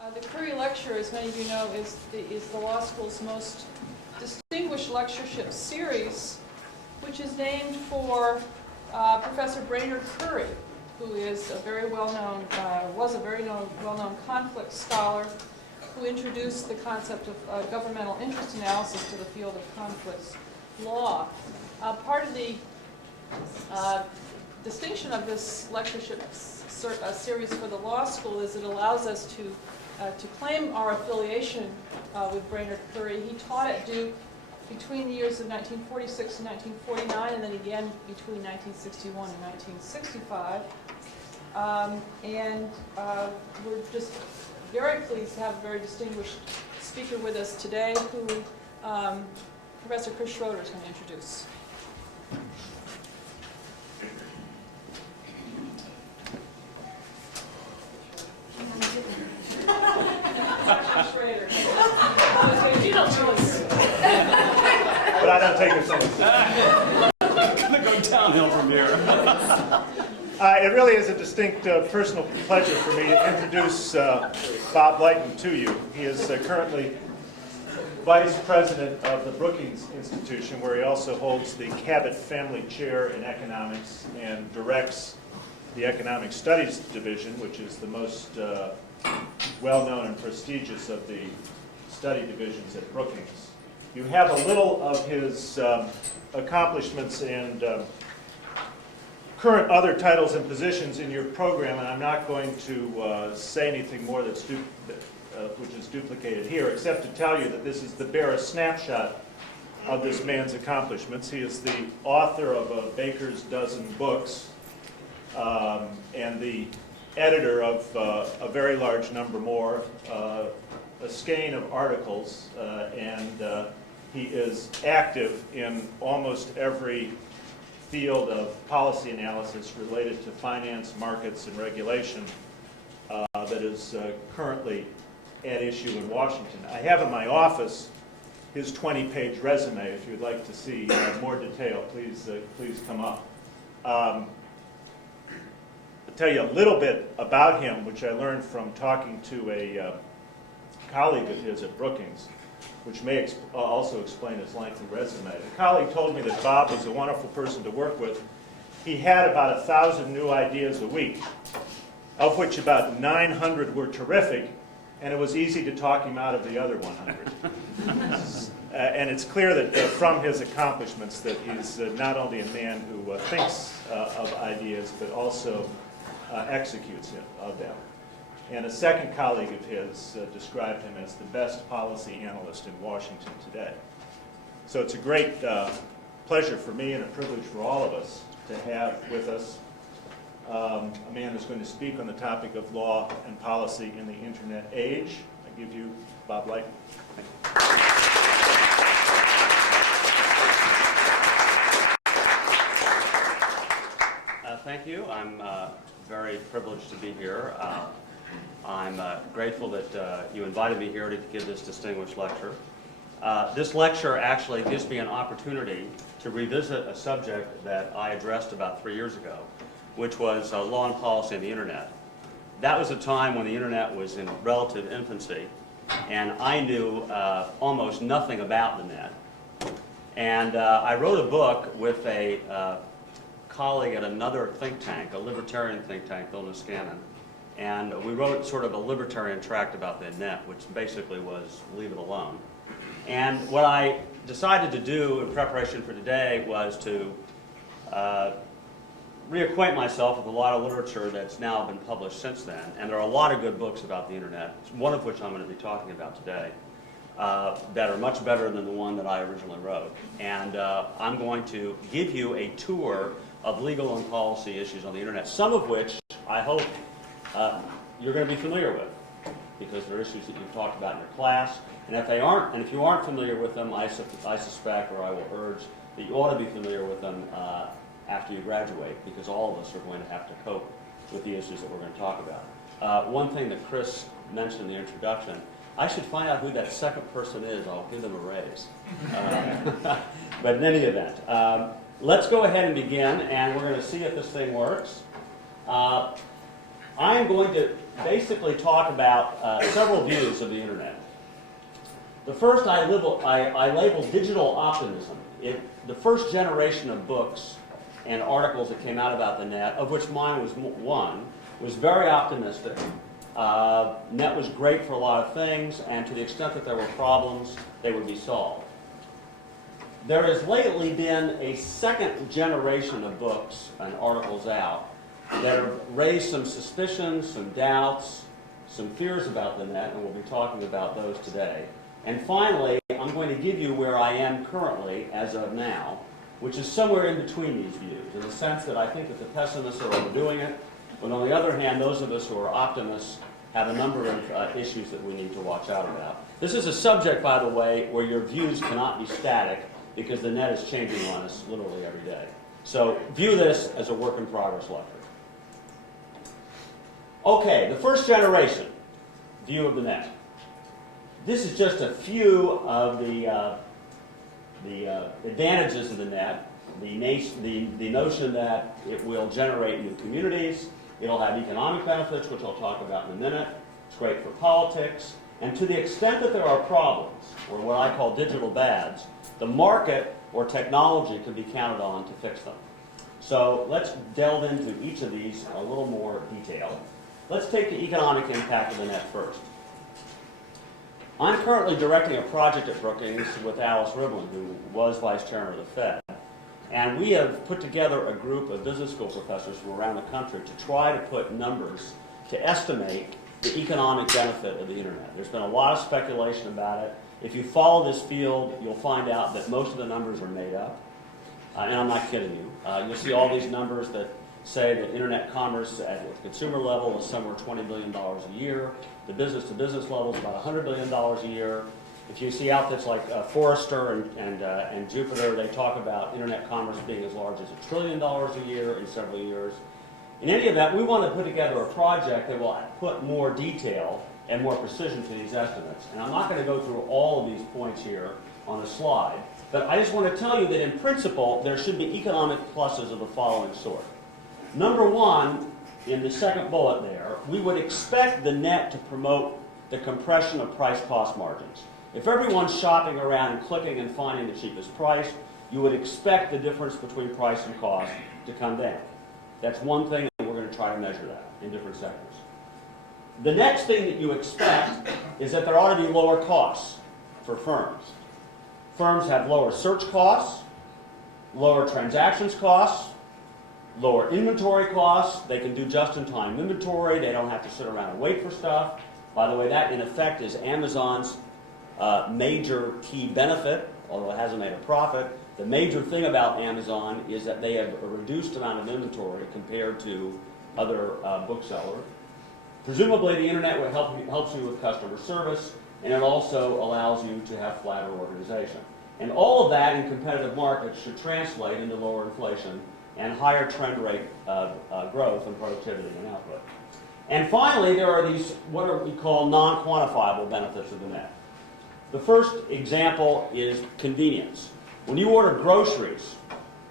The Currie Lecture, as many of you know, is the law school's most distinguished lectureship series, which is named for Professor Brainerd Currie, who is a very well-known, well-known conflict scholar who introduced the concept of governmental interest analysis to the field of conflicts law. Part of the distinction of this lectureship series for the law school is it allows us to claim our affiliation with Brainerd Currie. He taught at Duke between the years of 1946 and 1949, and then again between 1961 and 1965. We're just very pleased to have a very distinguished speaker with us today, who Professor Chris Schroeder is going to introduce. You don't choose. But I don't take it so seriously. It's going to go downhill from here. It really is a distinct personal pleasure for me to introduce Bob Litan to you. He is currently Vice President of the Brookings Institution, where he also holds the Cabot Family Chair in Economics and directs the Economic Studies Division, which is the most well-known and prestigious of the study divisions at Brookings. You have a little of his accomplishments and current other titles and positions in your program, and I'm not going to say anything more that's which is duplicated here, except to tell you that this is the barest snapshot of this man's accomplishments. He is the author of a baker's dozen books and the editor of a very large number more, a skein of articles, and he is active in almost every field of policy analysis related to finance, markets, and regulation that is currently at issue in Washington. I have in my office his 20-page resume. If you'd like to see more detail, please come up. I'll tell you a little bit about him, which I learned from talking to a colleague of his at Brookings, which may also explain his lengthy resume. The colleague told me that Bob was a wonderful person to work with. He had about 1,000 new ideas a week, of which about 900 were terrific, and it was easy to talk him out of the other 100. And it's clear that from his accomplishments that he's not only a man who thinks of ideas, but also executes of them. And a second colleague of his described him as the best policy analyst in Washington today. So it's a great pleasure for me and a privilege for all of us to have with us a man who's going to speak on the topic of law and policy in the internet age. I give you Bob Litan. Thank you. I'm very privileged to be here. I'm grateful that you invited me here to give this distinguished lecture. This lecture actually gives me an opportunity to revisit a subject that I addressed about 3 years ago, which was law and policy and the internet. That was a time when the internet was in relative infancy, and I knew almost nothing about the net. And I wrote a book with a colleague at another think tank, a libertarian think tank, Bill Niskanen, and we wrote sort of a libertarian tract about the net, which basically was leave it alone. And what I decided to do in preparation for today was to reacquaint myself with a lot of literature that's now been published since then. And there are a lot of good books about the internet, one of which I'm going to be talking about today, that are much better than the one that I originally wrote. And I'm going to give you a tour of legal and policy issues on the internet, some of which I hope you're going to be familiar with, because they're issues that you've talked about in your class. And if you aren't familiar with them, I suspect, or I will urge, that you ought to be familiar with them after you graduate, because all of us are going to have to cope with the issues that we're going to talk about. One thing that Chris mentioned in the introduction, I should find out who that second person is. I'll give them a raise. But in any event, let's go ahead and begin, and we're going to see if this thing works. I am going to basically talk about several views of the internet. The first I label digital optimism. The first generation of books and articles that came out about the net, of which mine was one, was very optimistic. Net was great for a lot of things, and to the extent that there were problems, they would be solved. There has lately been a second generation of books and articles out that have raised some suspicions, some doubts, some fears about the net, and we'll be talking about those today. And finally, I'm going to give you where I am currently, as of now, which is somewhere in between these views, in the sense that I think that the pessimists are overdoing it, but on the other hand, those of us who are optimists have a number of issues that we need to watch out about. This is a subject, by the way, where your views cannot be static, because the net is changing on us literally every day. So view this as a work in progress lecture. Okay, the first generation view of the net. This is just a few of the advantages of the net. The notion that it will generate new communities, it'll have economic benefits, which I'll talk about in a minute. It's great for politics. And to the extent that there are problems, or what I call digital bads, the market or technology can be counted on to fix them. So let's delve into each of these in a little more detail. Let's take the economic impact of the net first. I'm currently directing a project at Brookings with Alice Riblin, who was vice chairman of the Fed. And we have put together a group of business school professors from around the country to try to put numbers to estimate the economic benefit of the internet. There's been a lot of speculation about it. If you follow this field, you'll find out that most of the numbers are made up. And I'm not kidding you. You'll see all these numbers that say that internet commerce at the consumer level is somewhere $20 billion a year. The business-to-business level is about $100 billion a year. If you see outfits like Forrester and Jupiter, they talk about internet commerce being as large as $1 trillion a year in several years. In any event, we want to put together a project that will put more detail and more precision to these estimates. And I'm not going to go through all of these points here on the slide, but I just want to tell you that in principle, there should be economic pluses of the following sort. Number one, in the second bullet there, we would expect the net to promote the compression of price-cost margins. If everyone's shopping around and clicking and finding the cheapest price, you would expect the difference between price and cost to come down. That's one thing, and we're going to try to measure that in different sectors. The next thing that you expect is that there ought to be lower costs for firms. Firms have lower search costs, lower transactions costs, lower inventory costs. They can do just-in-time inventory. They don't have to sit around and wait for stuff. By the way, that in effect is Amazon's major key benefit, although it hasn't made a profit. The major thing about Amazon is that they have a reduced amount of inventory compared to other booksellers. Presumably, the internet helps you with customer service, and it also allows you to have flatter organization. And all of that in competitive markets should translate into lower inflation and higher trend rate growth and productivity and output. And finally, there are these, what we call non-quantifiable benefits of the net. The first example is convenience. When you order groceries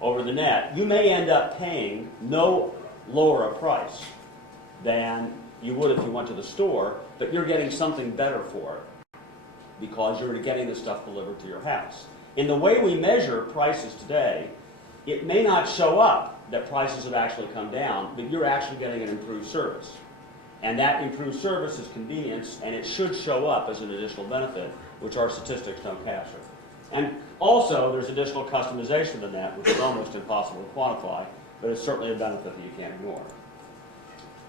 over the net, you may end up paying no lower a price than you would if you went to the store, but you're getting something better for it because you're getting the stuff delivered to your house. In the way we measure prices today, it may not show up that prices have actually come down, but you're actually getting an improved service. And that improved service is convenience, and it should show up as an additional benefit, which our statistics don't capture. And also, there's additional customization of the net, which is almost impossible to quantify, but it's certainly a benefit that you can't ignore.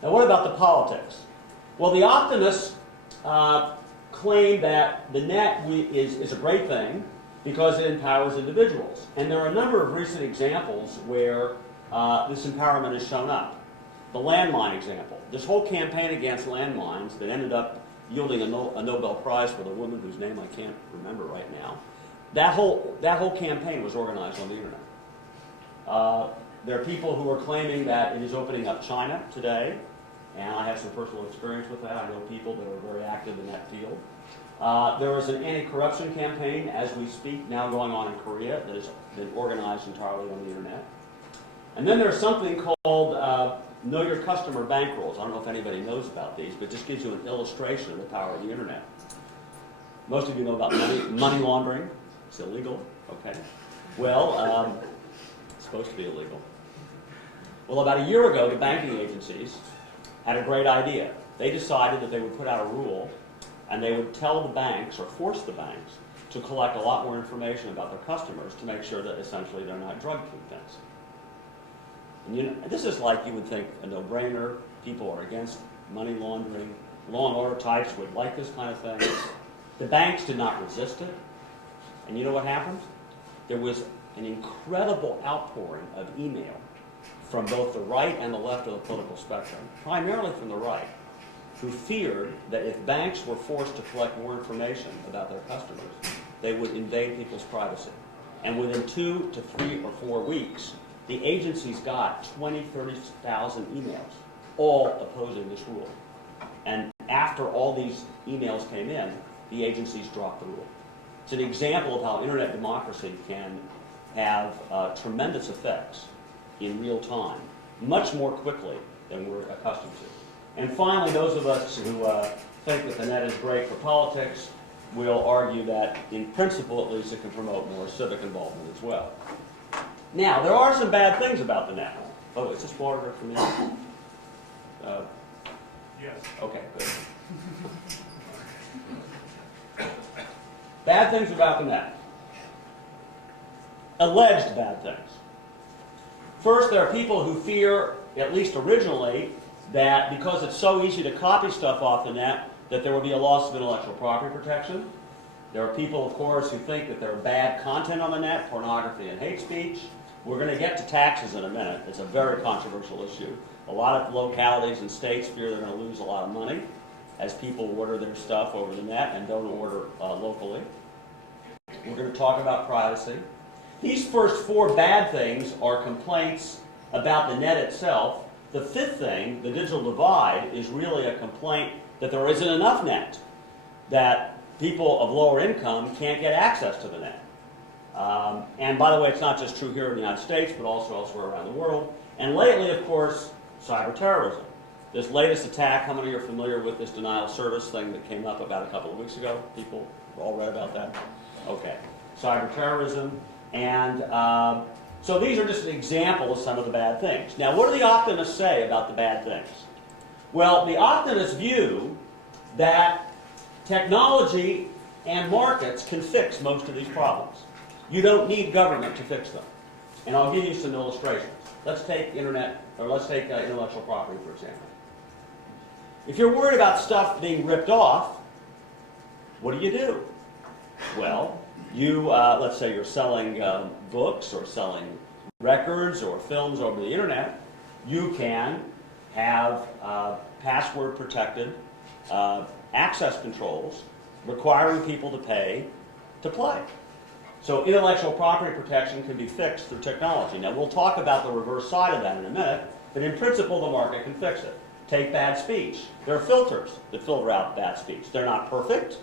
Now, what about the politics? Well, the optimists claim that the net is a great thing because it empowers individuals. And there are a number of recent examples where this empowerment has shown up. The landmine example. This whole campaign against landmines that ended up yielding a Nobel Prize for the woman whose name I can't remember right now, that whole campaign was organized on the internet. There are people who are claiming that it is opening up China today, and I have some personal experience with that. I know people that are very active in that field. There is an anti-corruption campaign, as we speak, now going on in Korea that has been organized entirely on the internet. And then there's something called know your customer bank rules. I don't know if anybody knows about these, but just gives you an illustration of the power of the internet. Most of you know about money laundering. It's illegal, okay? Well, it's supposed to be illegal. Well, about a year ago, the banking agencies had a great idea. They decided that they would put out a rule, and they would tell the banks, or force the banks, to collect a lot more information about their customers to make sure that essentially they're not drug kingpins. And this is like you would think a no-brainer. People are against money laundering. Law and order types would like this kind of thing. The banks did not resist it. And you know what happened? There was an incredible outpouring of email from both the right and the left of the political spectrum, primarily from the right, who feared that if banks were forced to collect more information about their customers, they would invade people's privacy. And within 2 to 3 or 4 weeks, the agencies got 20, 30,000 emails, all opposing this rule. And after all these emails came in, the agencies dropped the rule. It's an example of how internet democracy can have tremendous effects in real time, much more quickly than we're accustomed to. And finally, those of us who think that the net is great for politics will argue that, in principle at least, it can promote more civic involvement as well. Now, there are some bad things about the net. Oh, is this water for me? Yes. Okay, good. Bad things about the net. Alleged bad things. First, there are people who fear, at least originally, that because it's so easy to copy stuff off the net, that there will be a loss of intellectual property protection. There are people, of course, who think that there are bad content on the net, pornography and hate speech. We're going to get to taxes in a minute. It's a very controversial issue. A lot of localities and states fear they're going to lose a lot of money as people order their stuff over the net and don't order locally. We're going to talk about privacy. These first 4 bad things are complaints about the net itself. The 5th thing, the digital divide, is really a complaint that there isn't enough net, that people of lower income can't get access to the net. And by the way, it's not just true here in the United States, but also elsewhere around the world. And lately, of course, cyber terrorism. This latest attack, how many are familiar with this denial of service thing that came up about a couple of weeks ago? People all read about that? Okay. Cyber terrorism. And so these are just an example of some of the bad things. Now, what do the optimists say about the bad things? Well, the optimists view that technology and markets can fix most of these problems. You don't need government to fix them. And I'll give you some illustrations. Let's take intellectual property, for example. If you're worried about stuff being ripped off, what do? Well, let's say you're selling books or selling records or films over the internet, you can have password-protected access controls requiring people to pay to play. So intellectual property protection can be fixed through technology. Now, we'll talk about the reverse side of that in a minute, but in principle, the market can fix it. Take bad speech. There are filters that filter out bad speech. They're not perfect,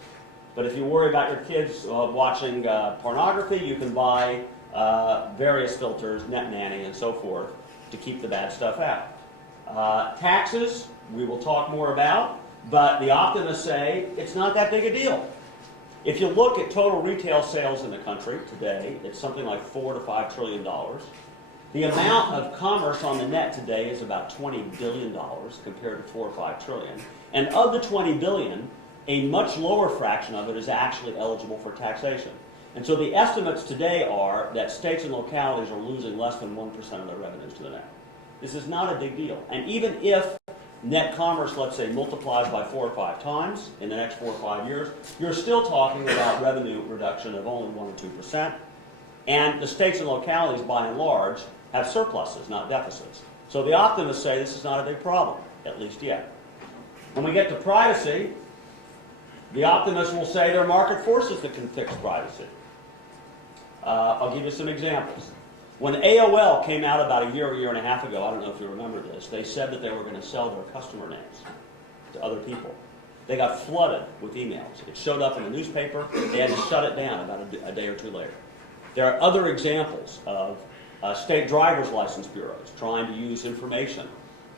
but if you worry about your kids watching pornography, you can buy various filters, net nanny, and so forth, to keep the bad stuff out. Taxes, we will talk more about, but the optimists say it's not that big a deal. If you look at total retail sales in the country today, it's something like $4 to $5 trillion. The amount of commerce on the net today is about $20 billion compared to 4 or 5 trillion. And of the 20 billion, a much lower fraction of it is actually eligible for taxation. And so the estimates today are that states and localities are losing less than 1% of their revenues to the net. This is not a big deal. And even if net commerce, let's say, multiplies by 4 or 5 times in the next 4 or 5 years, you're still talking about revenue reduction of only 1 or 2%. And the states and localities, by and large, have surpluses, not deficits. So the optimists say this is not a big problem, at least yet. When we get to privacy, the optimists will say there are market forces that can fix privacy. I'll give you some examples. When AOL came out about a year and a half ago, I don't know if you remember this, they said that they were going to sell their customer names to other people. They got flooded with emails. It showed up in the newspaper. They had to shut it down about a day or two later. There are other examples of state driver's license bureaus trying to use information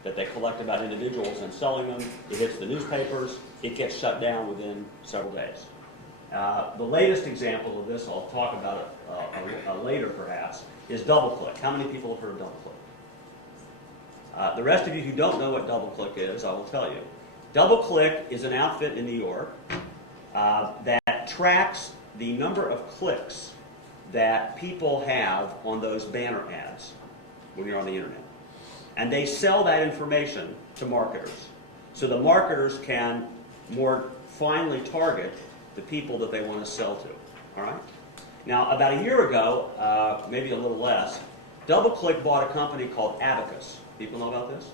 that they collect about individuals and selling them. It hits the newspapers. It gets shut down within several days. The latest example of this, I'll talk about it later perhaps, is DoubleClick. How many people have heard of DoubleClick? The rest of you who don't know what DoubleClick is, I will tell you. DoubleClick is an outfit in New York that tracks the number of clicks that people have on those banner ads when you're on the internet. And they sell that information to marketers. So the marketers can more finely target the people that they want to sell to. All right? Now, about a year ago, maybe a little less, DoubleClick bought a company called Abacus. People know about this?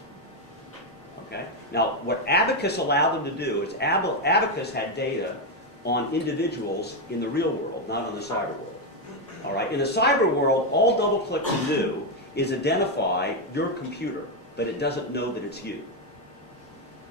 Okay. Now, what Abacus allowed them to do is Abacus had data on individuals in the real world, not on the cyber world. All right. In the cyber world, all DoubleClick can do is identify your computer, but it doesn't know that it's you.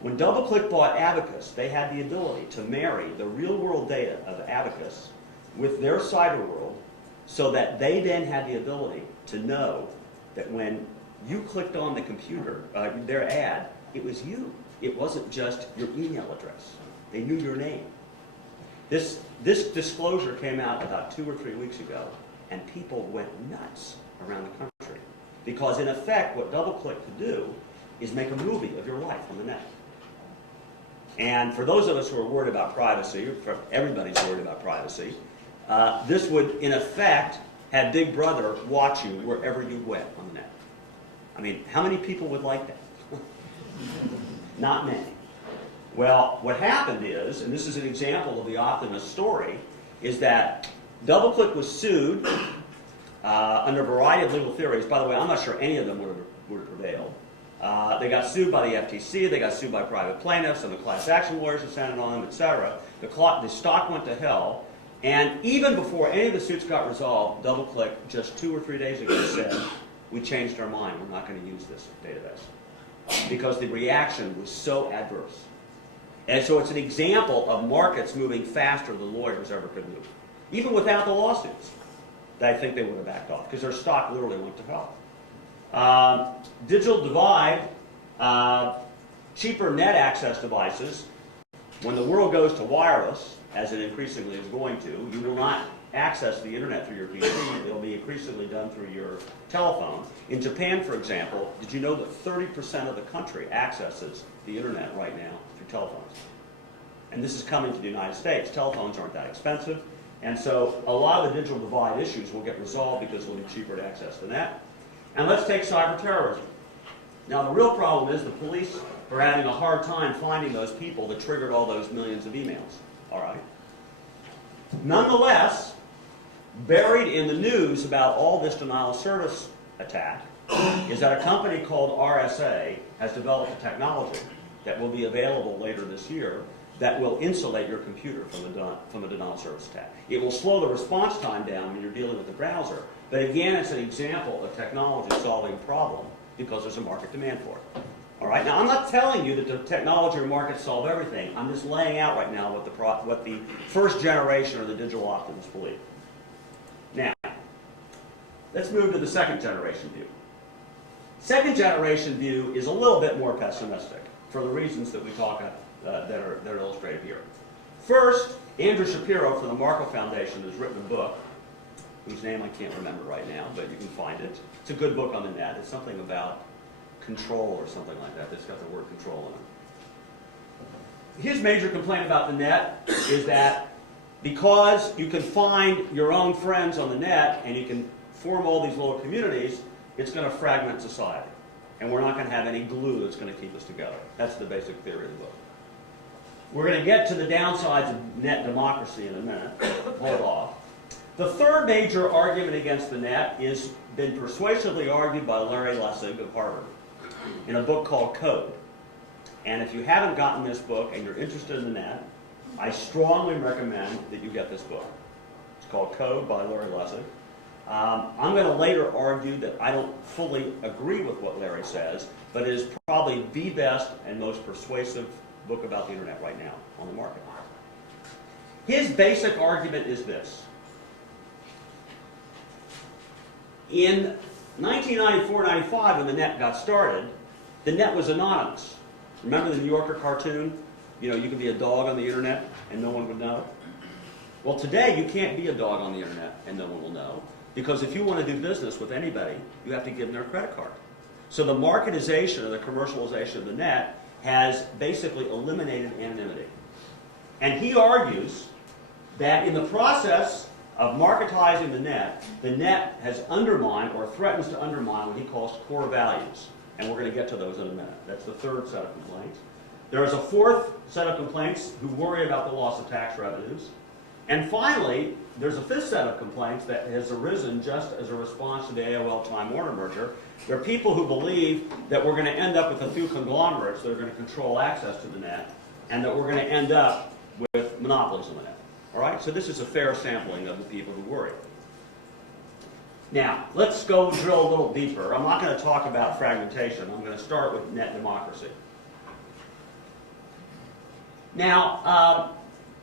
When DoubleClick bought Abacus, they had the ability to marry the real world data of Abacus with their cyber world so that they then had the ability to know that when you clicked on the computer, their ad, it was you. It wasn't just your email address. They knew your name. This disclosure came out about 2 or 3 weeks ago, and people went nuts around the country. Because in effect, what DoubleClick could do is make a movie of your life on the net. And for those of us who are worried about privacy, or everybody's worried about privacy, this would, in effect, have Big Brother watch you wherever you went on the net. I mean, how many people would like that? Not many. Well, what happened is, and this is an example of the Optimist story, is that DoubleClick was sued under a variety of legal theories. By the way, I'm not sure any of them would have prevailed. They got sued by the FTC, they got sued by private plaintiffs, and the class action lawyers descended on them, etc. The stock went to hell, and even before any of the suits got resolved, DoubleClick just 2 or 3 days ago said, we changed our mind, we're not going to use this database. Because the reaction was so adverse. And so it's an example of markets moving faster than lawyers ever could move. Even without the lawsuits, I think they would have backed off, because their stock literally went to hell. Digital divide, cheaper net access devices. When the world goes to wireless, as it increasingly is going to, you will not access the internet through your PC. It'll be increasingly done through your telephone. In Japan, for example, did you know that 30% of the country accesses the internet right now through telephones? And this is coming to the United States. Telephones aren't that expensive. And so a lot of the digital divide issues will get resolved because it'll be cheaper to access the net. And let's take cyber terrorism. Now, the real problem is the police are having a hard time finding those people that triggered all those millions of emails. All right? Nonetheless, buried in the news about all this denial of service attack is that a company called RSA has developed a technology that will be available later this year that will insulate your computer from a denial of service attack. It will slow the response time down when you're dealing with the browser. But again, it's an example of technology solving a problem because there's a market demand for it. All right. Now, I'm not telling you that the technology or market solve everything. I'm just laying out right now what the first generation or the digital optimists believe. Now, let's move to the second generation view. Second generation view is a little bit more pessimistic for the reasons that we talk about that are illustrated here. First, Andrew Shapiro from the Markle Foundation has written a book whose name I can't remember right now, but you can find it. It's a good book on the net. It's something about control or something like that. That's got the word control in it. His major complaint about the net is that because you can find your own friends on the net and you can form all these little communities, it's going to fragment society. And we're not going to have any glue that's going to keep us together. That's the basic theory of the book. We're going to get to the downsides of net democracy in a minute. Hold off. The third major argument against the net has been persuasively argued by Larry Lessig of Harvard in a book called Code. And if you haven't gotten this book and you're interested in the net, I strongly recommend that you get this book. It's called Code by Larry Lessig. I'm going to later argue that I don't fully agree with what Larry says, but it is probably the best and most persuasive book about the internet right now on the market. His basic argument is this. In 1994-95, when the net got started, the net was anonymous. Remember the New Yorker cartoon? You know, you could be a dog on the internet and no one would know. Well, today you can't be a dog on the internet and no one will know, because if you want to do business with anybody, you have to give them their credit card. So the marketization or the commercialization of the net has basically eliminated anonymity. And he argues that in the process of marketizing the net has undermined or threatens to undermine what he calls core values. And we're going to get to those in a minute. That's the third set of complaints. There is a fourth set of complaints who worry about the loss of tax revenues. And finally, there's a fifth set of complaints that has arisen just as a response to the AOL-Time Warner merger. There are people who believe that we're going to end up with a few conglomerates that are going to control access to the net, and that we're going to end up with monopolies on the net. All right? So this is a fair sampling of the people who worry. Now, let's go drill a little deeper. I'm not going to talk about fragmentation. I'm going to start with net democracy. Now,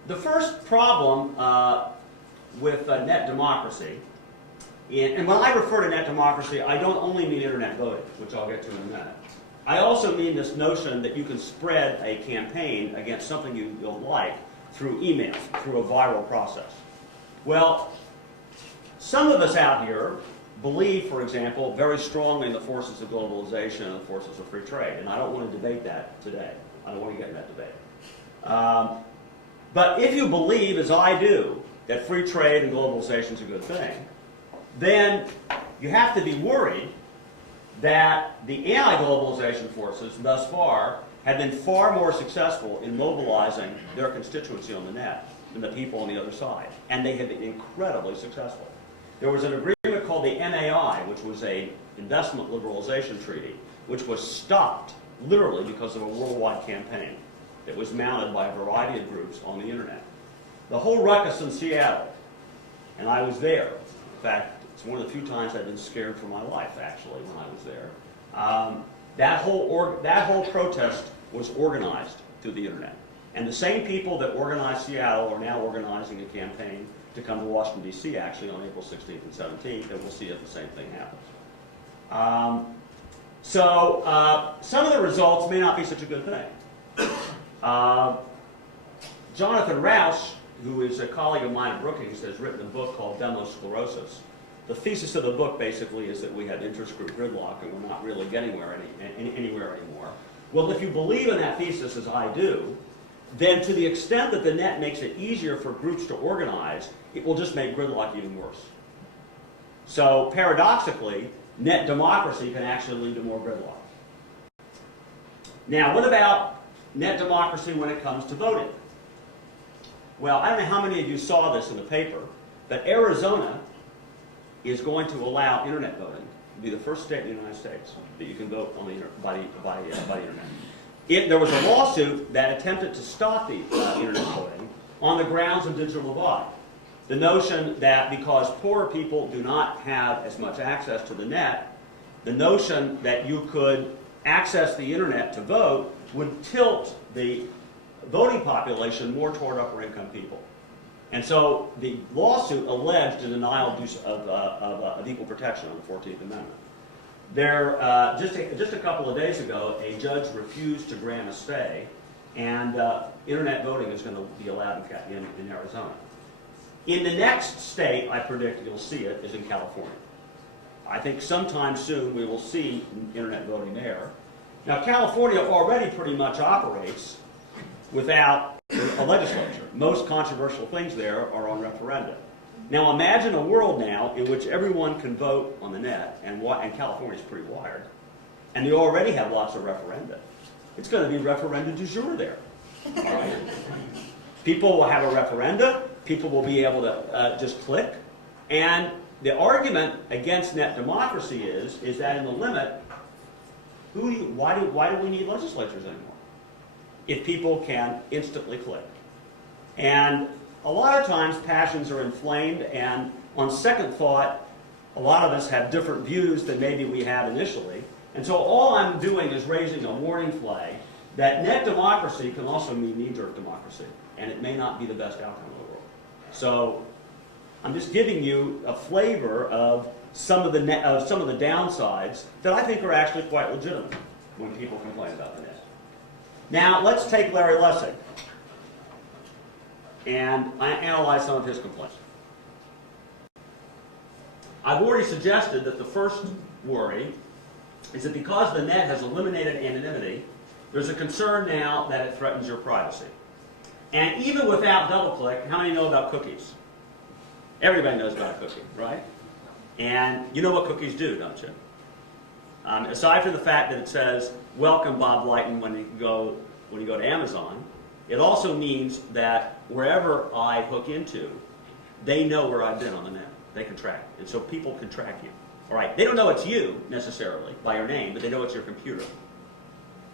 the first problem with net democracy, and when I refer to net democracy, I don't only mean internet voting, which I'll get to in a minute. I also mean this notion that you can spread a campaign against something you don't like through email, through a viral process. Well, some of us out here believe, for example, very strongly in the forces of globalization and the forces of free trade, and I don't want to debate that today. I don't want to get in that debate. But if you believe, as I do, that free trade and globalization is a good thing, then you have to be worried that the anti-globalization forces thus far have been far more successful in mobilizing their constituency on the net than the people on the other side. And they have been incredibly successful. There was an agreement called the MAI, which was an investment liberalization treaty, which was stopped literally because of a worldwide campaign that was mounted by a variety of groups on the internet. The whole ruckus in Seattle, and I was there. In fact, it's one of the few times I've been scared for my life, actually, when I was there. That whole protest was organized through the internet. And the same people that organized Seattle are now organizing a campaign to come to Washington, D.C., actually, on April 16th and 17th, and we'll see if the same thing happens. Some of the results may not be such a good thing. Jonathan Rausch, who is a colleague of mine at Brookings, has written a book called Demosclerosis. The thesis of the book basically is that we have interest group gridlock and we're not really getting anywhere anymore. Well, if you believe in that thesis, as I do, then to the extent that the net makes it easier for groups to organize, it will just make gridlock even worse. So paradoxically, net democracy can actually lead to more gridlock. Now, what about net democracy when it comes to voting? Well, I don't know how many of you saw this in the paper, but Arizona is going to allow internet voting to be the first state in the United States that you can vote on by internet. There was a lawsuit that attempted to stop the internet voting on the grounds of digital divide. The notion that because poorer people do not have as much access to the net, the notion that you could access the internet to vote would tilt the voting population more toward upper income people. And so the lawsuit alleged a denial of equal protection on the 14th Amendment. Just a couple of days ago, a judge refused to grant a stay, and internet voting is going to be allowed in Arizona. In the next state, I predict you'll see it, is in California. I think sometime soon we will see internet voting there. Now, California already pretty much operates without a legislature. Most controversial things there are on referenda. Now imagine a world now in which everyone can vote on the net, and California's pretty wired, and they already have lots of referenda. It's going to be referenda du jour there. All right? People will have a referenda, people will be able to just click, and the argument against net democracy is that in the limit, why do we need legislatures anymore if people can instantly click? And a lot of times passions are inflamed, and on second thought, a lot of us have different views than maybe we had initially. And so all I'm doing is raising a warning flag that net democracy can also mean knee-jerk democracy, and it may not be the best outcome of the world. So I'm just giving you a flavor of some of the downsides that I think are actually quite legitimate when people complain about the net. Now, let's take Larry Lessig and analyze some of his complaints. I've already suggested that the first worry is that because the net has eliminated anonymity, there's a concern now that it threatens your privacy. And even without DoubleClick, how many know about cookies? Everybody knows about a cookie, right? And you know what cookies do, don't you? Aside from the fact that it says, "Welcome, Bob Litan," when you go to Amazon, it also means that wherever I hook into, they know where I've been on the net. They can track it. And so people can track you. All right, they don't know it's you necessarily by your name, but they know it's your computer.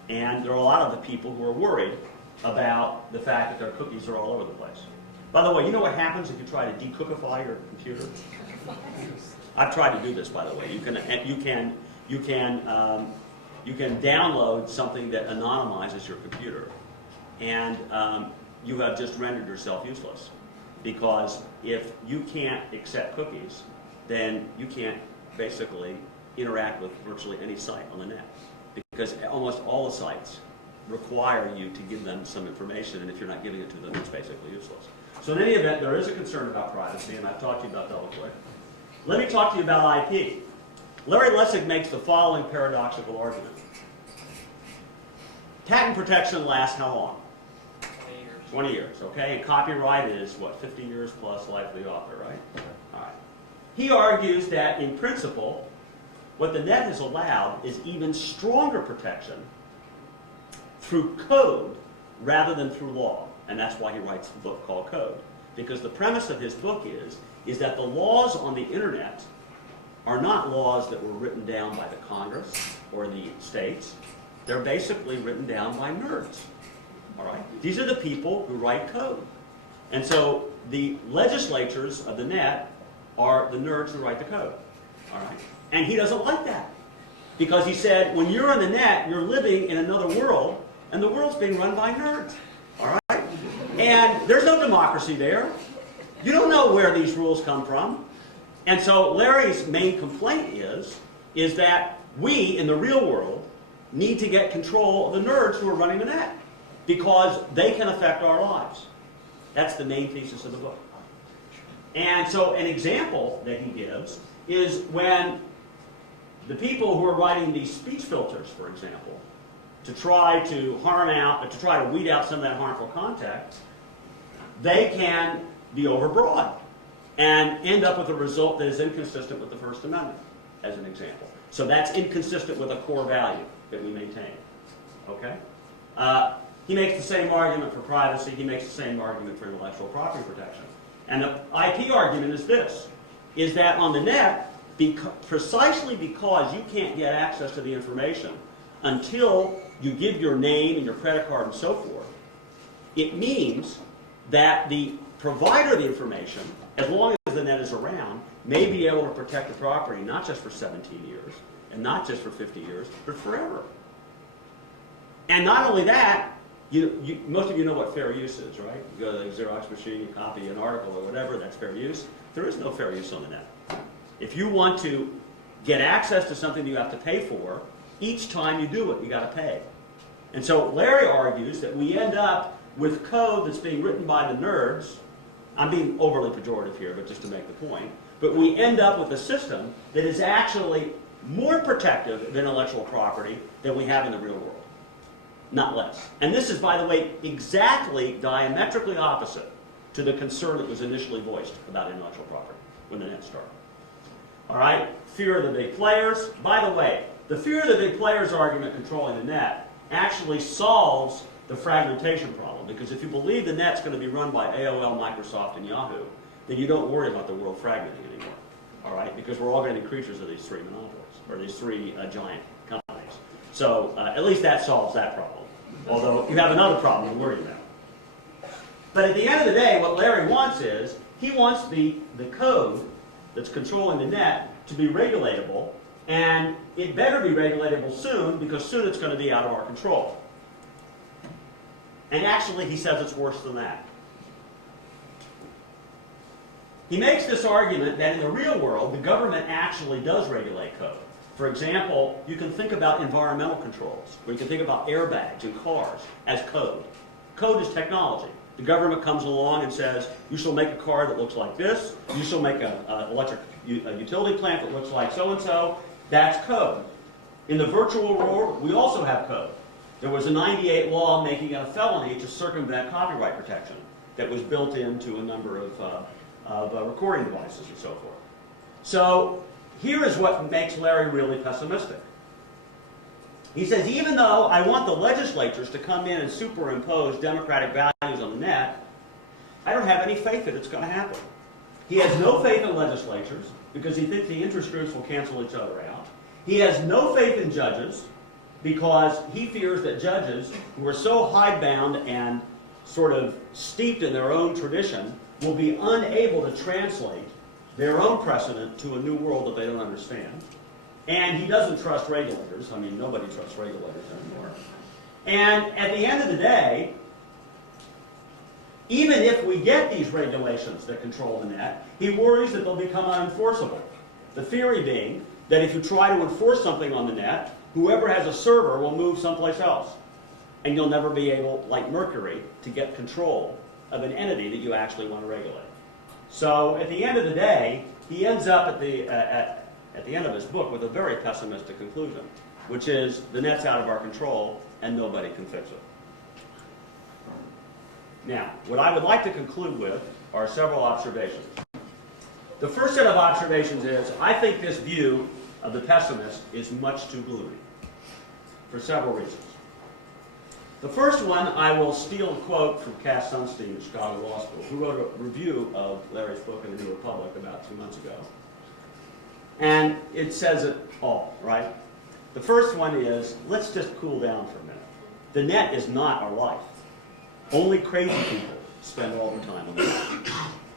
And there are a lot of the people who are worried about the fact that their cookies are all over the place. By the way, you know what happens if you try to decookify your computer? I've tried to do this, by the way. You can download something that anonymizes your computer, and you have just rendered yourself useless. Because if you can't accept cookies, then you can't basically interact with virtually any site on the net. Because almost all the sites require you to give them some information, and if you're not giving it to them, it's basically useless. So in any event, there is a concern about privacy, and I've talked to you about DoubleClick. Let me talk to you about IP. Larry Lessig makes the following paradoxical argument. Patent protection lasts how long? 20 years, okay? And copyright is, what, 50 years plus life of the author, right? All right. He argues that, in principle, what the net has allowed is even stronger protection through code rather than through law. And that's why he writes the book called Code. Because the premise of his book is that the laws on the internet are not laws that were written down by the Congress or the states. They're basically written down by nerds. All right? These are the people who write code. And so the legislatures of the net are the nerds who write the code. All right? And he doesn't like that. Because he said, when you're on the net, you're living in another world, and the world's being run by nerds. All right? And there's no democracy there. You don't know where these rules come from. And so Larry's main complaint is that we, in the real world, need to get control of the nerds who are running the net, because they can affect our lives. That's the main thesis of the book. And so an example that he gives is when the people who are writing these speech filters, for example, to try to try to weed out some of that harmful content, they can be overbroad and end up with a result that is inconsistent with the First Amendment, as an example. So that's inconsistent with a core value that we maintain. Okay? He makes the same argument for privacy. He makes the same argument for intellectual property protection. And the IP argument is this, is that on the net, precisely because you can't get access to the information until you give your name and your credit card and so forth, it means that the provider of the information, as long as the net is around, may be able to protect the property not just for 17 years and not just for 50 years, but forever. And not only that, most of you know what fair use is, right? You go to the Xerox machine, you copy an article or whatever, that's fair use. There is no fair use on the net. If you want to get access to something that you have to pay for, each time you do it, you got to pay. And so Larry argues that we end up with code that's being written by the nerds. I'm being overly pejorative here, but just to make the point. But we end up with a system that is actually more protective of intellectual property than we have in the real world. Not less. And this is, by the way, exactly diametrically opposite to the concern that was initially voiced about intellectual property when the net started. All right? Fear of the big players. By the way, the fear of the big players argument controlling the net actually solves the fragmentation problem, because if you believe the net's going to be run by AOL, Microsoft, and Yahoo, then you don't worry about the world fragmenting anymore. All right? Because we're all going to be creatures of these three monopolies, or these three giant companies. So at least that solves that problem. Although you have another problem to worry about. But at the end of the day, what Larry wants is, he wants the code that's controlling the net to be regulatable, and it better be regulatable soon, because soon it's going to be out of our control. And actually, he says it's worse than that. He makes this argument that in the real world, the government actually does regulate code. For example, you can think about environmental controls, or you can think about airbags in cars as code. Code is technology. The government comes along and says, you shall make a car that looks like this, you shall make an electric utility plant that looks like so-and-so. That's code. In the virtual world, we also have code. There was a '98 law making it a felony to circumvent copyright protection that was built into a number of recording devices and so forth. So here is what makes Larry really pessimistic. He says, even though I want the legislatures to come in and superimpose democratic values on the net, I don't have any faith that it's going to happen. He has no faith in legislatures because he thinks the interest groups will cancel each other out. He has no faith in judges because he fears that judges who are so hidebound and sort of steeped in their own tradition will be unable to translate their own precedent to a new world that they don't understand. And he doesn't trust regulators. I mean, nobody trusts regulators anymore. And at the end of the day, even if we get these regulations that control the net, he worries that they'll become unenforceable. The theory being that if you try to enforce something on the net, whoever has a server will move someplace else. And you'll never be able, like Mercury, to get control of an entity that you actually want to regulate. So at the end of the day, he ends up at the end of his book with a very pessimistic conclusion, which is the net's out of our control and nobody can fix it. Now, what I would like to conclude with are several observations. The first set of observations is, I think this view of the pessimist is much too gloomy for several reasons. The first one, I will steal a quote from Cass Sunstein of Chicago Law School, who wrote a review of Larry's book in the New Republic about 2 months ago. And it says it all, right? The first one is, let's just cool down for a minute. The net is not our life. Only crazy people spend all their time on the net.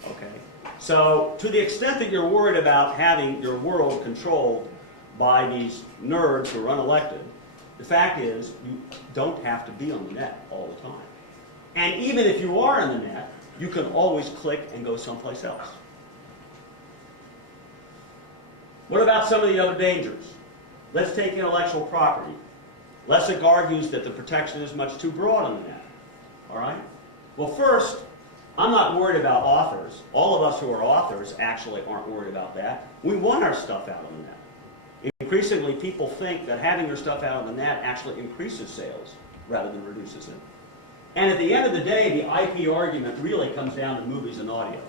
Okay? So, to the extent that you're worried about having your world controlled by these nerds who are unelected, the fact is, you don't have to be on the net all the time. And even if you are on the net, you can always click and go someplace else. What about some of the other dangers? Let's take intellectual property. Lessig argues that the protection is much too broad on the net. All right? Well, first, I'm not worried about authors. All of us who are authors actually aren't worried about that. We want our stuff out on the net. Increasingly, people think that having their stuff out on the net actually increases sales rather than reduces it. And at the end of the day, the IP argument really comes down to movies and audio.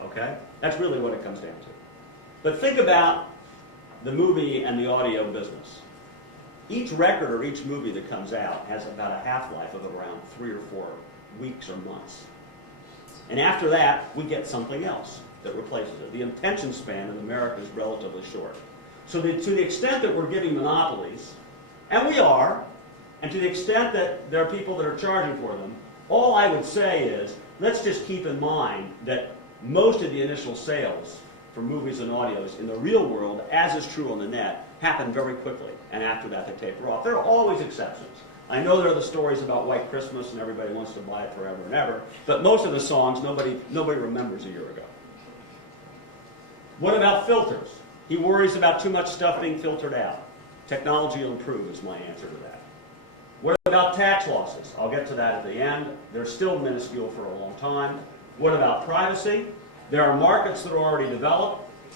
Okay? That's really what it comes down to. But think about the movie and the audio business. Each record or each movie that comes out has about a half-life of around 3 or 4 weeks or months. And after that, we get something else that replaces it. The attention span in America is relatively short. So to the extent that we're giving monopolies, and we are, and to the extent that there are people that are charging for them, all I would say is, let's just keep in mind that most of the initial sales for movies and audios in the real world, as is true on the net, happen very quickly, and after that they taper off. There are always exceptions. I know there are the stories about White Christmas and everybody wants to buy it forever and ever, but most of the songs nobody remembers a year ago. What about filters? He worries about too much stuff being filtered out. Technology will improve is my answer to that. What about tax losses? I'll get to that at the end. They're still minuscule for a long time. What about privacy? There are markets that are already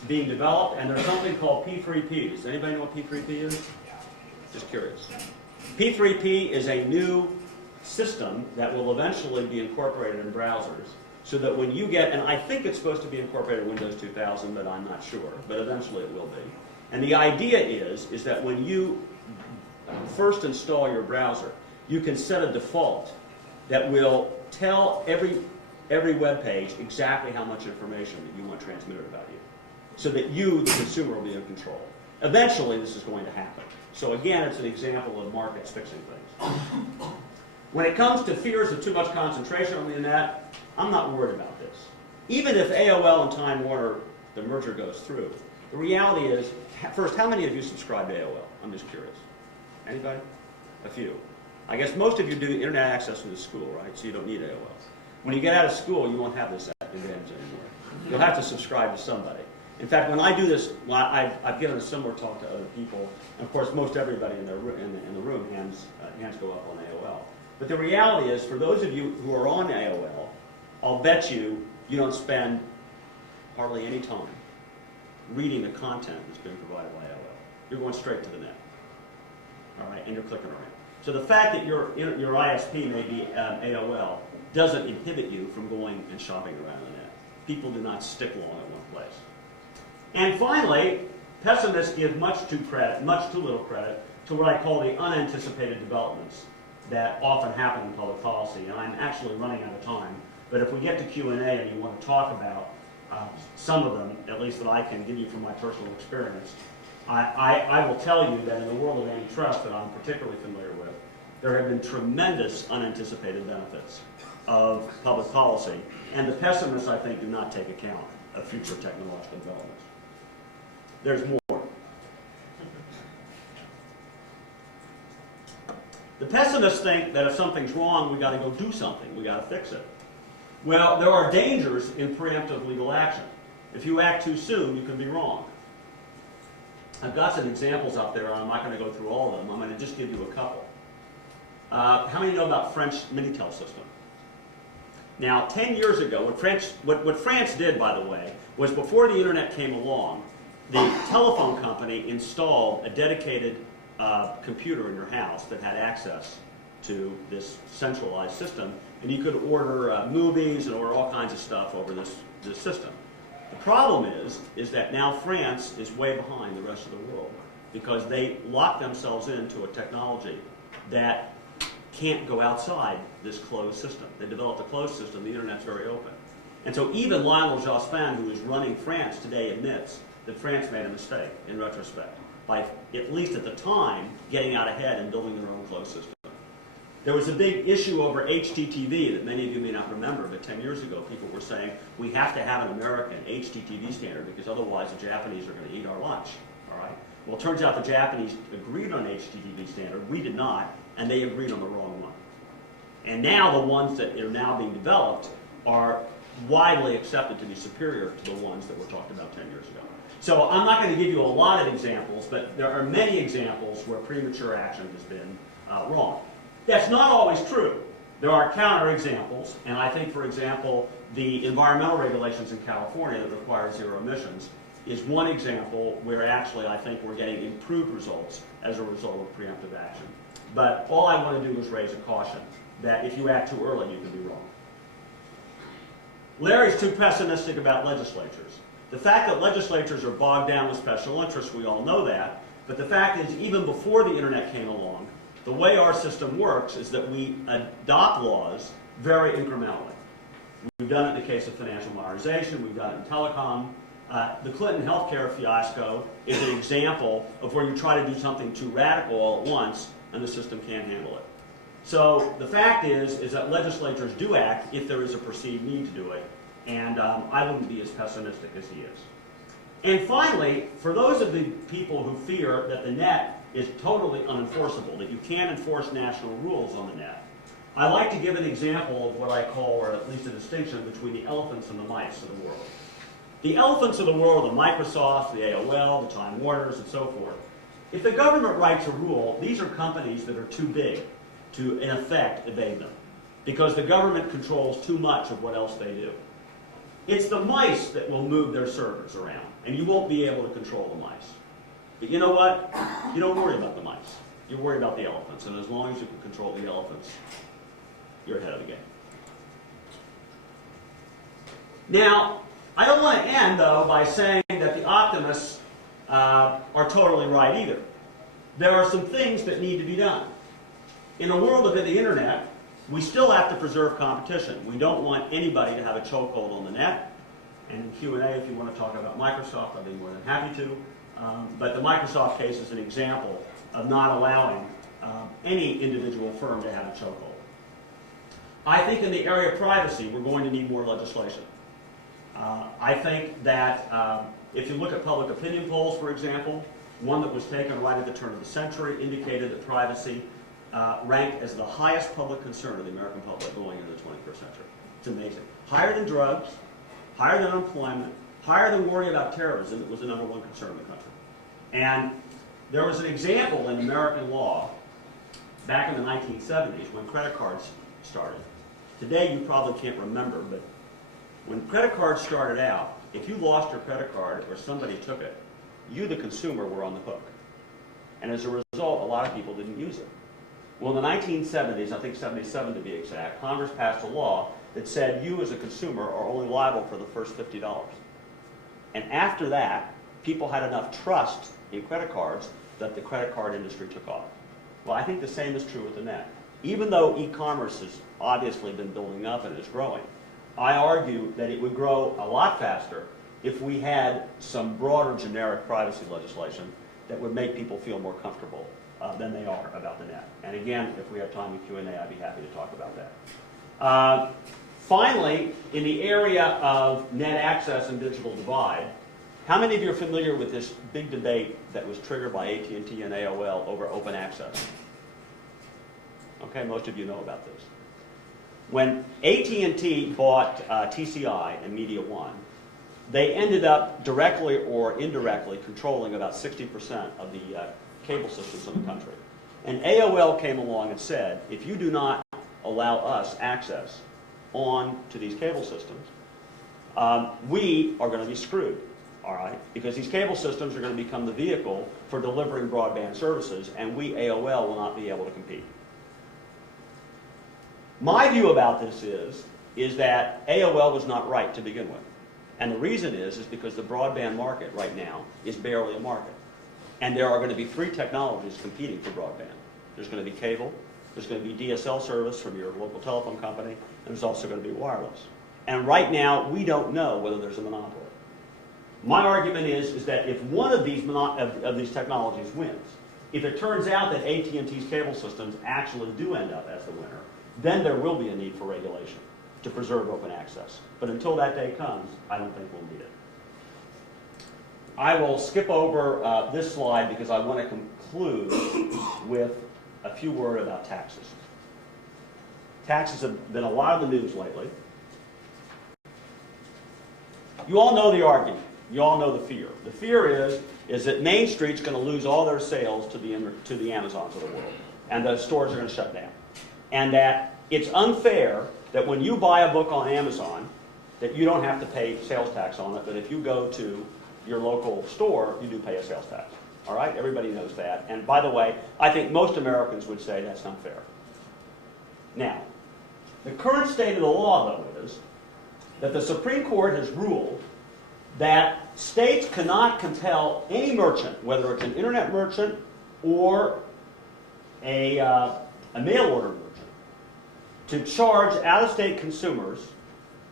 being developed, and there's something called P3Ps. Anybody know what P3P is? Just curious. P3P is a new system that will eventually be incorporated in browsers, so that when you get, and I think it's supposed to be incorporated in Windows 2000, but I'm not sure, but eventually it will be. And the idea is that when you first install your browser, you can set a default that will tell every web page exactly how much information that you want transmitted about you, so that you, the consumer, will be in control. Eventually, this is going to happen. So again, it's an example of markets fixing things. When it comes to fears of too much concentration on the net, I'm not worried about this. Even if AOL and Time Warner, the merger goes through, the reality is, first, how many of you subscribe to AOL? I'm just curious. Anybody? A few. I guess most of you do internet access from the school, right? So you don't need AOL. When you get out of school, you won't have this advantage anymore. You'll have to subscribe to somebody. In fact, when I do this, I've given a similar talk to other people, and of course, most everybody in the room, hands go up on AOL. But the reality is, for those of you who are on AOL, I'll bet you don't spend hardly any time reading the content that's been provided by AOL. You're going straight to the net, all right, and you're clicking around. So the fact that your ISP may be AOL doesn't inhibit you from going and shopping around the net. People do not stick long at one place. And finally, pessimists give much too little credit to what I call the unanticipated developments that often happen in public policy. And I'm actually running out of time, but if we get to Q&A and you want to talk about some of them, at least that I can give you from my personal experience, I will tell you that in the world of antitrust that I'm particularly familiar with, there have been tremendous unanticipated benefits of public policy, and the pessimists, I think, do not take account of future technological developments. There's more. The pessimists think that if something's wrong, we got to go do something. We got to fix it. Well, there are dangers in preemptive legal action. If you act too soon, you can be wrong. I've got some examples up there, and I'm not going to go through all of them. I'm going to just give you a couple. How many know about French Minitel system? Now, 10 years ago, what France did, by the way, was before the internet came along, the telephone company installed a dedicated computer in your house that had access to this centralized system, and you could order movies and order all kinds of stuff over this system. The problem is that now France is way behind the rest of the world because they locked themselves into a technology that can't go outside this closed system. They developed a closed system. The internet's very open. And so even Lionel Jospin, who is running France today, admits that France made a mistake in retrospect by, at least at the time, getting out ahead and building their own closed system. There was a big issue over HTTV that many of you may not remember, but 10 years ago people were saying we have to have an American HTTV standard because otherwise the Japanese are going to eat our lunch. All right? Well, it turns out the Japanese agreed on HTTV standard. We did not, and they agreed on the wrong one. And now the ones that are now being developed are widely accepted to be superior to the ones that were talked about 10 years ago. So I'm not going to give you a lot of examples, but there are many examples where premature action has been wrong. That's not always true. There are counterexamples, and I think, for example, the environmental regulations in California that require zero emissions is one example where actually I think we're getting improved results as a result of preemptive action. But all I want to do is raise a caution that if you act too early, you can be wrong. Larry's too pessimistic about legislatures. The fact that legislatures are bogged down with special interests, we all know that, but the fact is even before the internet came along, the way our system works is that we adopt laws very incrementally. We've done it in the case of financial modernization, we've done it in telecom. The Clinton healthcare fiasco is an example of where you try to do something too radical all at once and the system can't handle it. So the fact is that legislatures do act if there is a perceived need to do it, and I wouldn't be as pessimistic as he is. And finally, for those of the people who fear that the net is totally unenforceable, that you can't enforce national rules on the net, I like to give an example of what I call, or at least a distinction between the elephants and the mice of the world. The elephants of the world, the Microsofts, the AOL, the Time Warners, and so forth. If the government writes a rule, these are companies that are too big to, in effect, evade them, because the government controls too much of what else they do. It's the mice that will move their servers around, and you won't be able to control the mice. But you know what? You don't worry about the mice. You worry about the elephants, and as long as you can control the elephants, you're ahead of the game. Now, I don't want to end, though, by saying that the optimists are totally right either. There are some things that need to be done. In a world of the internet, we still have to preserve competition. We don't want anybody to have a chokehold on the net. And in Q&A, if you want to talk about Microsoft, I'd be more than happy to. But the Microsoft case is an example of not allowing any individual firm to have a chokehold. I think in the area of privacy, we're going to need more legislation. I think that if you look at public opinion polls, for example, one that was taken right at the turn of the century indicated that privacy ranked as the highest public concern of the American public going into the 21st century. It's amazing. Higher than drugs, higher than unemployment, Higher than worrying about terrorism, it was the number one concern in the country. And there was an example in American law back in the 1970s when credit cards started. Today you probably can't remember, but when credit cards started out, if you lost your credit card or somebody took it, you, the consumer, were on the hook. And as a result, a lot of people didn't use it. Well, in the 1970s, I think 77 to be exact, Congress passed a law that said you as a consumer are only liable for the first $50. And after that, people had enough trust in credit cards that the credit card industry took off. Well, I think the same is true with the net. Even though e-commerce has obviously been building up and is growing, I argue that it would grow a lot faster if we had some broader generic privacy legislation that would make people feel more comfortable than they are about the net. And again, if we have time in Q&A, I'd be happy to talk about that. Finally, in the area of net access and digital divide, how many of you are familiar with this big debate that was triggered by AT&T and AOL over open access? Okay, most of you know about this. When AT&T bought TCI and Media One, they ended up directly or indirectly controlling about 60% of the cable systems in the country. And AOL came along and said, if you do not allow us access on to these cable systems, we are going to be screwed, all right? Because these cable systems are going to become the vehicle for delivering broadband services, and we, AOL, will not be able to compete. My view about this is that AOL was not right to begin with. And the reason is because the broadband market right now is barely a market. And there are going to be three technologies competing for broadband. There's going to be cable, there's going to be DSL service from your local telephone company, and there's also going to be wireless. And right now, we don't know whether there's a monopoly. My argument is that if one of these technologies wins, if it turns out that AT&T's cable systems actually do end up as the winner, then there will be a need for regulation to preserve open access. But until that day comes, I don't think we'll need it. I will skip over this slide because I want to conclude with a few words about taxes. Taxes have been a lot of the news lately. You all know the argument. You all know the fear. The fear is that Main Street's going to lose all their sales to the Amazons of the world, and the stores are going to shut down. And that it's unfair that when you buy a book on Amazon, that you don't have to pay sales tax on it, but if you go to your local store, you do pay a sales tax. All right? Everybody knows that. And by the way, I think most Americans would say that's unfair. Now, the current state of the law, though, is that the Supreme Court has ruled that states cannot compel any merchant, whether it's an internet merchant or a mail order merchant, to charge out-of-state consumers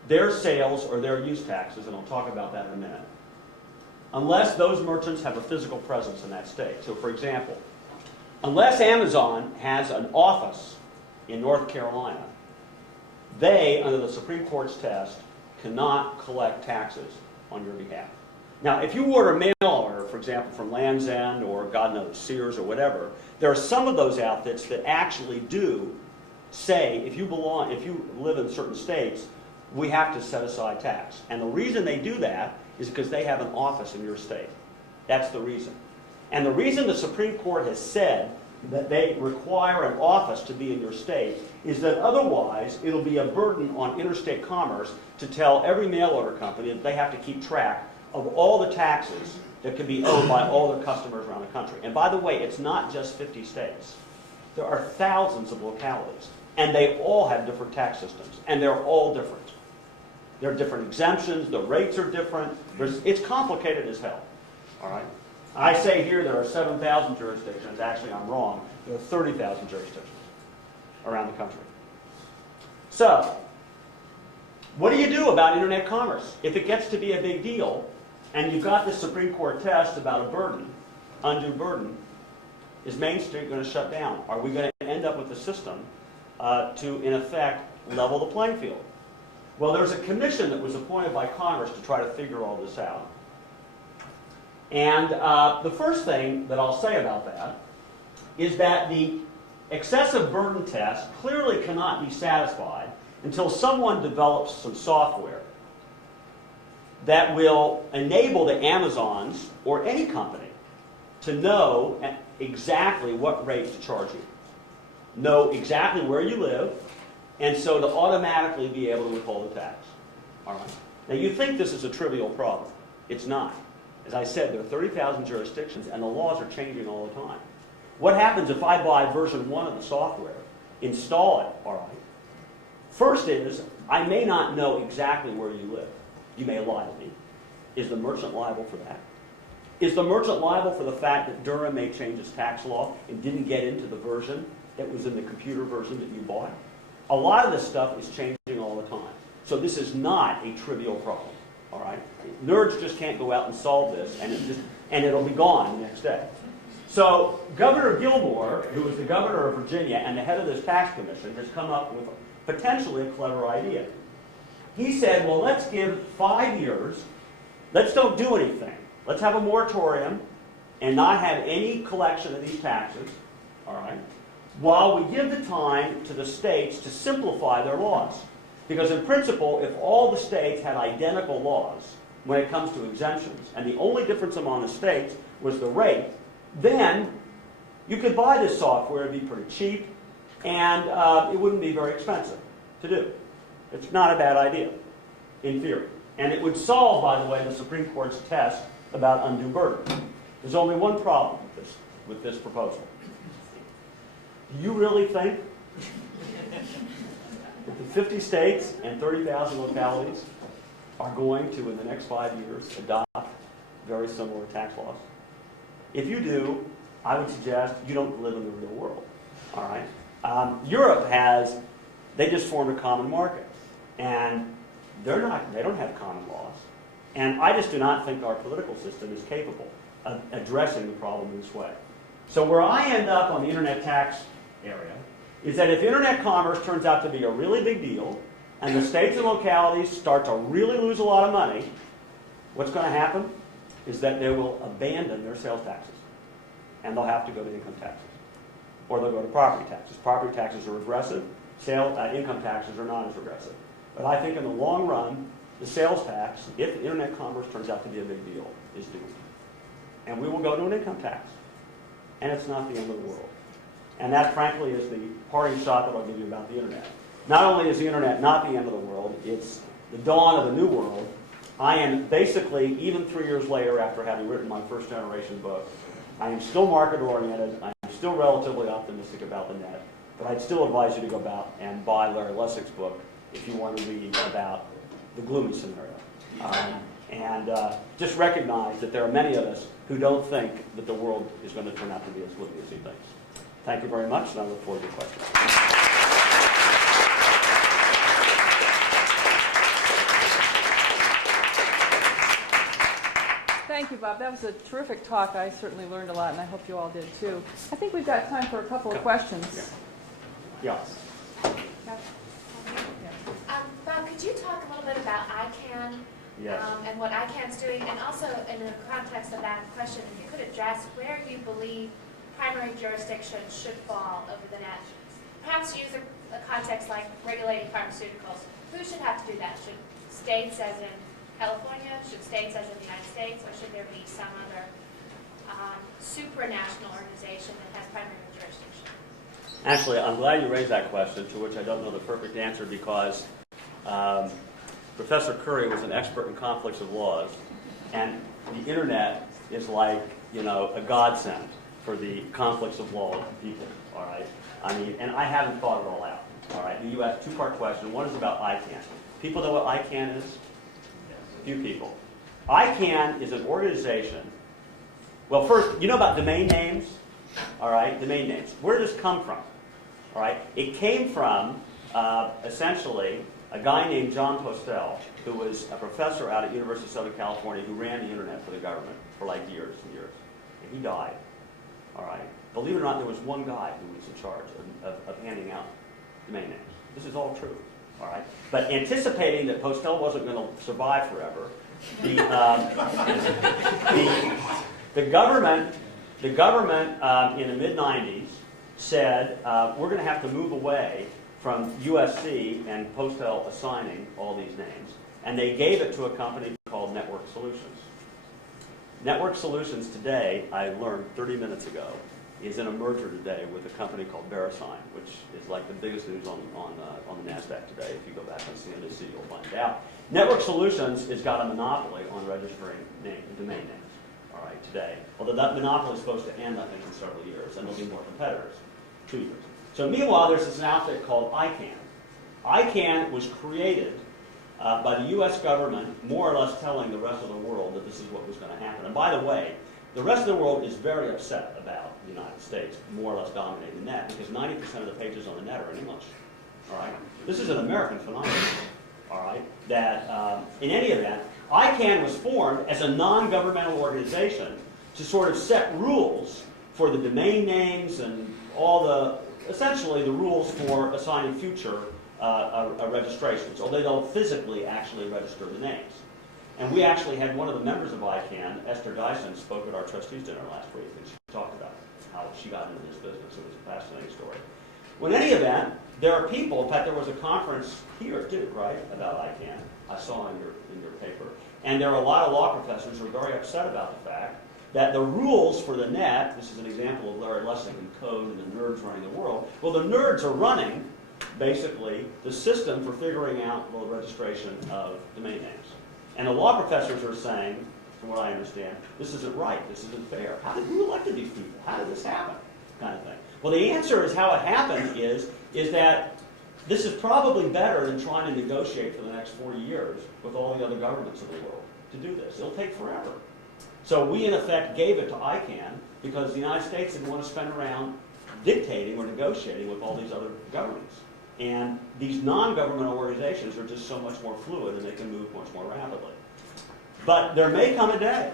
their sales or their use taxes, and I'll talk about that in a minute, unless those merchants have a physical presence in that state. So for example, unless Amazon has an office in North Carolina, they, under the Supreme Court's test, cannot collect taxes on your behalf. Now, if you order a mail order, for example, from Land's End or God knows, Sears or whatever, there are some of those outfits that actually do say, if you live in certain states, we have to set aside tax. And the reason they do that is because they have an office in your state. That's the reason. And the reason the Supreme Court has said that they require an office to be in your state is that otherwise it'll be a burden on interstate commerce to tell every mail order company that they have to keep track of all the taxes that can be owed by all their customers around the country. And by the way, it's not just 50 states. There are thousands of localities, and they all have different tax systems, and they're all different. There are different exemptions, the rates are different. It's complicated as hell, all right? I say here there are 7,000 jurisdictions. Actually, I'm wrong. There are 30,000 jurisdictions around the country. So, what do you do about internet commerce? If it gets to be a big deal, and you've got this Supreme Court test about a burden, undue burden, is Main Street going to shut down? Are we going to end up with a system to, in effect, level the playing field? Well, there's a commission that was appointed by Congress to try to figure all this out. And the first thing that I'll say about that is that the excessive burden test clearly cannot be satisfied until someone develops some software that will enable the Amazons or any company to know exactly what rate to charge you, know exactly where you live, and so to automatically be able to withhold the tax. All right. Now you think this is a trivial problem. It's not. As I said, there are 30,000 jurisdictions, and the laws are changing all the time. What happens if I buy version 1 of the software, install it, all right? First is, I may not know exactly where you live. You may lie to me. Is the merchant liable for that? Is the merchant liable for the fact that Durham may change its tax law and didn't get into the version that was in the computer version that you bought? A lot of this stuff is changing all the time. So this is not a trivial problem, all right? Nerds just can't go out and solve this, and it'll be gone the next day. So Governor Gilmore, who is the governor of Virginia and the head of this tax commission, has come up with potentially a clever idea. He said, well, let's give 5 years. Let's don't do anything. Let's have a moratorium and not have any collection of these taxes, all right, while we give the time to the states to simplify their laws. Because in principle, if all the states had identical laws when it comes to exemptions, and the only difference among the states was the rate, then you could buy this software, it'd be pretty cheap, and it wouldn't be very expensive to do. It's not a bad idea, in theory. And it would solve, by the way, the Supreme Court's test about undue burden. There's only one problem with this proposal. Do you really think that the 50 states and 30,000 localities are going to, in the next 5 years, adopt very similar tax laws? If you do, I would suggest you don't live in the real world. All right? Europe they just formed a common market, and they don't have common laws. And I just do not think our political system is capable of addressing the problem in this way. So where I end up on the internet tax area is that if internet commerce turns out to be a really big deal, and the states and localities start to really lose a lot of money, what's going to happen is that they will abandon their sales taxes, and they'll have to go to income taxes, or they'll go to property taxes. Property taxes are regressive. Income taxes are not as regressive. But I think in the long run, the sales tax, if internet commerce turns out to be a big deal, is doomed. And we will go to an income tax. And it's not the end of the world. And that, frankly, is the parting shot that I'll give you about the internet. Not only is the internet not the end of the world, it's the dawn of a new world. I am basically, even 3 years later after having written my first generation book, I am still market-oriented. I am still relatively optimistic about the net. But I'd still advise you to go out and buy Larry Lessig's book if you want to read about the gloomy scenario. Just recognize that there are many of us who don't think that the world is going to turn out to be as gloomy as he thinks. Thank you very much, and I look forward to your questions. Thank you, Bob. That was a terrific talk. I certainly learned a lot, and I hope you all did too. I think we've got time for a couple of questions. Yes. Bob, could you talk a little bit about ICANN Yes. and what ICANN's doing, and also in the context of that question, if you could address where you believe primary jurisdiction should fall over the net. Perhaps use a context like regulating pharmaceuticals. Who should have to do that? Should states as in California? Should states as in the United States? Or should there be some other supranational organization that has primary jurisdiction? Actually, I'm glad you raised that question, to which I don't know the perfect answer, because Professor Currie was an expert in conflicts of laws, and the internet is like, a godsend for the conflicts of law people, all right? And I haven't thought it all out, all right? You asked a two-part question. One is about ICANN. People know what ICANN is? Few people. ICANN is an organization. Well, first, you know about domain names? All right, domain names. Where does this come from? All right, it came from, essentially, a guy named John Postel, who was a professor out at University of Southern California who ran the internet for the government for like years and years. And he died. All right. Believe it or not, there was one guy who was in charge of handing out domain names. This is all true. All right. But anticipating that Postel wasn't going to survive forever, the government in the mid-'90s said, we're going to have to move away from USC and Postel assigning all these names. And they gave it to a company called called Network Solutions. Network Solutions today, I learned 30 minutes ago, is in a merger today with a company called VeriSign, which is like the biggest news on the NASDAQ today. If you go back on CNBC, you'll find out. Network Solutions has got a monopoly on registering domain names, all right, today. Although that monopoly is supposed to end, I think, in several years, and there'll be more competitors, 2 years. So meanwhile, there's this outfit called ICANN. ICANN was created by the U.S. government, more or less telling the rest of the world that this is what was going to happen. And by the way, the rest of the world is very upset about the United States more or less dominating the net, because 90% of the pages on the net are in English. All right? This is an American phenomenon. All right? That, in any event, ICANN was formed as a non-governmental organization to sort of set rules for the domain names and all the, essentially the rules for assigning future registrations, although they don't physically actually register the names. And we actually had one of the members of ICANN, Esther Dyson, spoke at our trustees dinner last week, and she talked about how she got into this business. It was a fascinating story. Well, in any event, there are people, in fact, there was a conference here too, right, about ICANN, I saw in your paper. And there are a lot of law professors who are very upset about the fact that the rules for the net, this is an example of Larry Lessig and code and the nerds running the world, well, the nerds are running, basically, the system for figuring out the registration of domain names. And the law professors are saying, from what I understand, this isn't right, this isn't fair. Who elected these people? How did this happen? Kind of thing. Well, the answer is how it happened is that this is probably better than trying to negotiate for the next 40 years with all the other governments of the world to do this. It'll take forever. So we, in effect, gave it to ICANN because the United States didn't want to spend around dictating or negotiating with all these other governments. And these non-governmental organizations are just so much more fluid and they can move much more rapidly. But there may come a day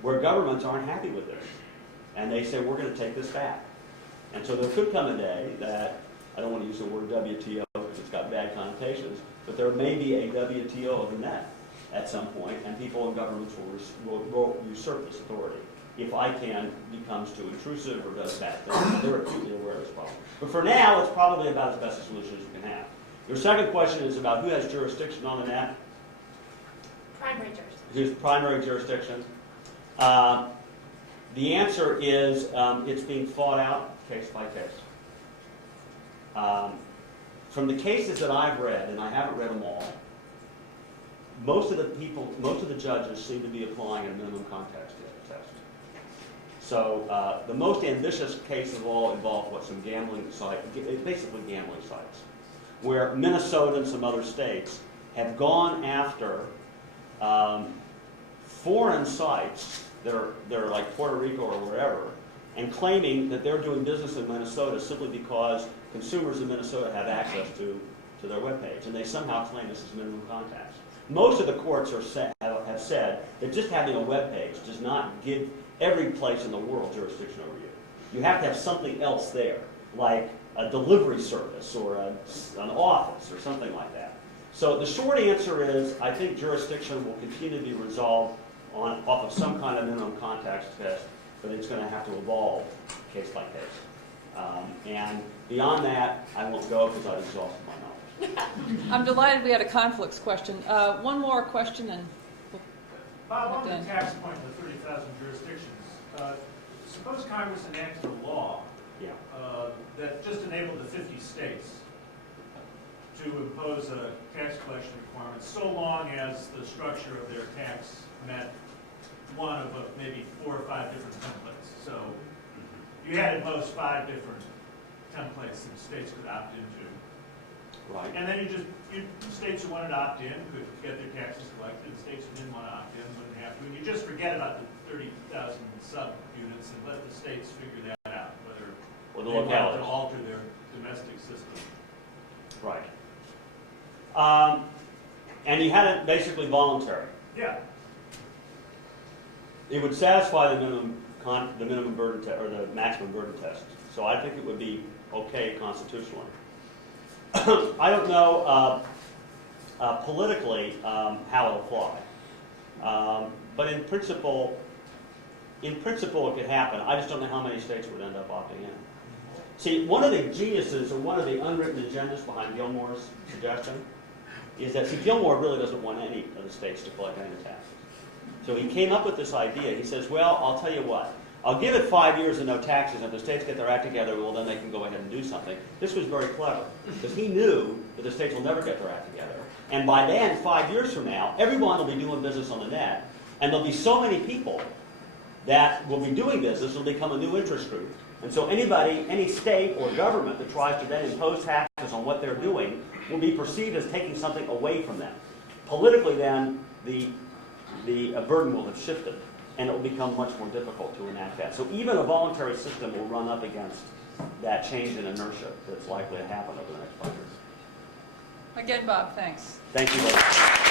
where governments aren't happy with this. And they say, we're going to take this back. And so there could come a day that, I don't want to use the word WTO because it's got bad connotations, but there may be a WTO of the net at some point, and people in governments will usurp this authority if ICANN becomes too intrusive or does bad things. They're acutely aware of this problem. But for now, it's probably about as best a solution as you can have. Your second question is about who has jurisdiction on the net. Primary jurisdiction. Who's primary jurisdiction? The answer is it's being fought out case by case. From the cases that I've read, and I haven't read them all, most of the judges seem to be applying a minimum context test. So the most ambitious case of all involved some gambling sites, basically gambling sites, where Minnesota and some other states have gone after foreign sites that are like Puerto Rico or wherever, and claiming that they're doing business in Minnesota simply because consumers in Minnesota have access to their webpage, and they somehow claim this is minimum context. Most of the courts have said that just having a webpage does not give every place in the world jurisdiction over you. You have to have something else there, like a delivery service or an office or something like that. So the short answer is, I think jurisdiction will continue to be resolved off of some kind of minimum context test, but it's going to have to evolve case by case. And beyond that, I won't go because I've exhausted my knowledge. I'm delighted we had a conflicts question. One more question and Bob, on the tax point of the 30,000 jurisdictions, suppose Congress enacted a law that just enabled the 50 states to impose a tax collection requirement so long as the structure of their tax met one of maybe 4 or 5 different templates. So you had at most 5 different templates that states could opt into. Right. And then states who wanted to opt in could get their taxes collected, and states who didn't want to opt in wouldn't have to. And you just forget about the 30,000 sub-units and let the states figure that out, whether they want to alter their domestic system. Right. And you had it basically voluntary. Yeah. It would satisfy the minimum burden test or the maximum burden test. So I think it would be okay constitutionally. I don't know politically how it'll fly, but in principle it could happen. I just don't know how many states would end up opting in. See, one of the geniuses or one of the unwritten agendas behind Gilmore's suggestion is that, see, Gilmore really doesn't want any of the states to collect any taxes. So he came up with this idea. He says, well, I'll tell you what. I'll give it 5 years and no taxes, and if the states get their act together, well, then they can go ahead and do something. This was very clever, because he knew that the states will never get their act together. And by then, 5 years from now, everyone will be doing business on the net, and there'll be so many people that will be doing business, it'll become a new interest group. And so anybody, any state or government that tries to then impose taxes on what they're doing will be perceived as taking something away from them. Politically, then, the burden will have shifted, and it will become much more difficult to enact that. So even a voluntary system will run up against that change in inertia that's likely to happen over the next 5 years. Again, Bob, thanks. Thank you very much.